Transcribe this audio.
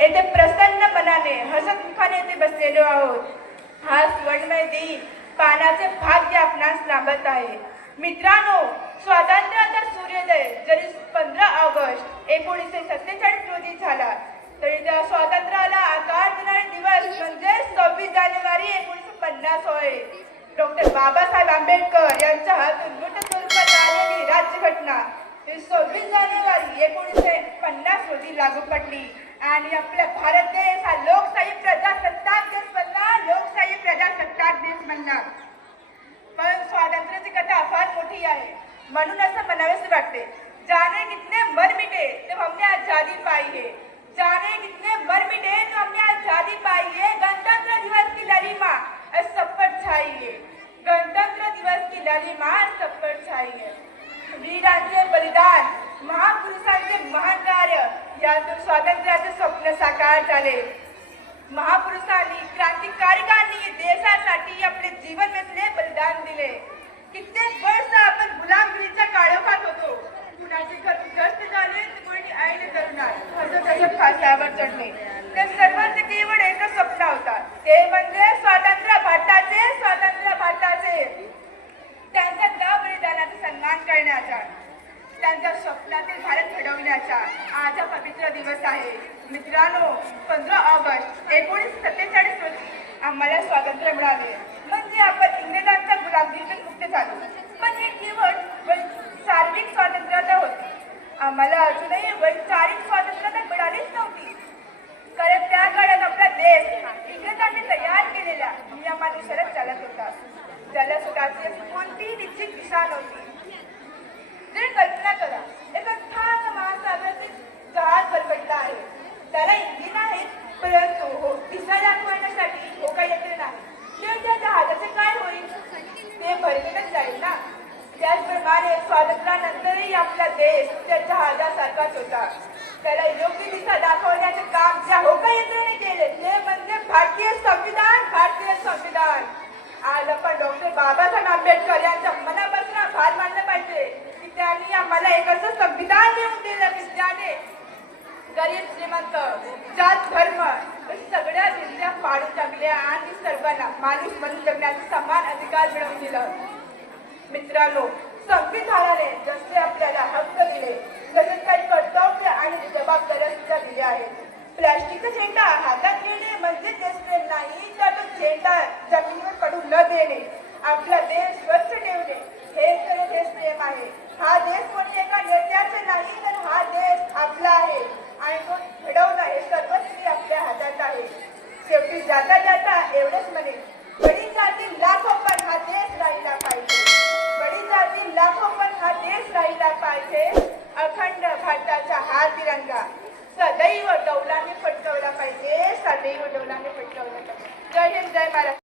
येथे प्रसन्न मनाने हसत मुखाने येथे बसलेलो आहोत. हा स्वर्णमय दिन पाहण्याचे भाग्य आपणास लाभत आहे. मित्रांनो, स्वातंत्र्याचा सूर्योदय जरी 15 ऑगस्ट 1947 रोजी झाला तरी त्या स्वातंत्र्याला आकार देणारे दिवस म्हणजे 26 जानेवारी 1950 होय. डॉक्टर बाबासाहेब आंबेडकर यांच्या हातून मूर्त स्वरूपात आलेली राज्यघटना ही 26 जानेवारी 1950 रोजी लागू पडली आणि आपला भारत देश हा लोकशाही प्रजासत्ताक देश बनला. लोकशाही प्रजासत्ताक देश बनला. पण स्वातंत्र्याची कथा फार मोठी आहे, म्हणून असं म्हणावेसे वाटते, जाने कितने मर मिटे तो हमने आजादी पाई है. जाने कितने मर मिटे तो हमने आजादी पाई है. गणतंत्र दिवस की ललिमा शपथ छाई है. गणतंत्र दिवस की ललिमा शपथ छाई है. वीरांचे बलिदान, महापुरुषांचे महान कार्य यातून स्वातंत्र्याचे स्वप्न साकार झाले. महापुरुषांनी, क्रांतिकारकांनी देशासाठी आपले जीवन वेचले, बलिदान दिले. कित्येक वर्ष आपण गुलामगिरीच्या काळोखात होतो. कुणाचे घर उद्ध्वस्त झाले तर कोणी आईने तरुणात हसत फासावर चढले. त्या सर्वांचे केवळ एकच स्वप्न होता, ते म्हणजे स्वातंत्र्य भारताचे, स्वातंत्र्य भारताचे. त्यांच्या त्या बलिदानाचा सन्मान करण्याचा, त्यांच्या स्वप्नातील भारत घडवण्याचा आज हा पवित्र दिवस आहे. मित्रांनो, 15 ऑगस्ट 1947 रोजी आम्हाला स्वातंत्र्य मिळाले, म्हणजे आपण इंग्रजांच्या गुलामगिरीतून मुक्त झालो. पण हे केवळ शारीरिक स्वातंत्र्यता होते. आम्हाला अजूनही वैचारिक स्वातंत्र्यता मिळालीच नव्हती, कारण त्या काळात आपला देश इंग्रजांनी तयार केलेल्या नियमानुसारच चालत होता. त्याला स्वतःची कोणतीही निश्चित दिशा नव्हती. जर कल्पना करा, एका ठाण महासागरातील जहाज भरकटला आहे. त्याला इंजिन आहे, परंतु दिशा दाखवण्यासाठी होका यंत्र नाही. तर त्या जहाजाचे काय होईल? ते भरकटच जाईल ना. त्याचप्रमाणे स्वातंत्र्यानंतरही आपला देश त्या जहाजासारखाच होता. त्याला योग्य दिशा दाखवण्याचे काम ज्या होका यंत्राने केले ते म्हणजे भारतीय संविधान. भारतीय संविधान. आज आपण डॉक्टर बाबासाहेब आंबेडकर यांच्या मनापासून आभार मानले पाहिजे की त्यांनी आम्हाला एक असं संविधान देऊन दिलं की त्याने गरीब श्रीमंत, जात धर्म सगळ्या भिंत्या पाडून टाकल्या आणि सर्वांना माणूस म्हणून जगण्याचे समान अधिकार मिळवून दिलं. मित्रांनो, संविधानाने जसे आपल्याला हक्क दिले तसेच काही कर्तव्य आणि जबाबदाऱ्या सुद्धा दिल्या आहेत. प्लास्टिकचा झेंडा हातात घेणे म्हणजे देशप्रेम नाही, तर तो झेंडा जमिनीवर पडू न देणे, आपला देश स्वच्छ ठेवणे हे खरे देशप्रेम आहे. हा देश कोणी एका नेत्याचे नाही, तर हा देश आपला आहे आणि तो घडवणं हे सर्वस्वी आपल्या हातात आहे. शेवटी जाता जाता एवढंच म्हणेल, बळी जातील लाखो पण हा देश राहिला पाहिजे. बळी जातील लाखो पण हा देश राहिला पाहिजे. अखंड भारताचा हा तिरंगा सदैव डौलाने फडकवला पाहिजे. सदैव डौलाने फडकवला पाहिजे. जय हिंद, जय महाराष्ट्र.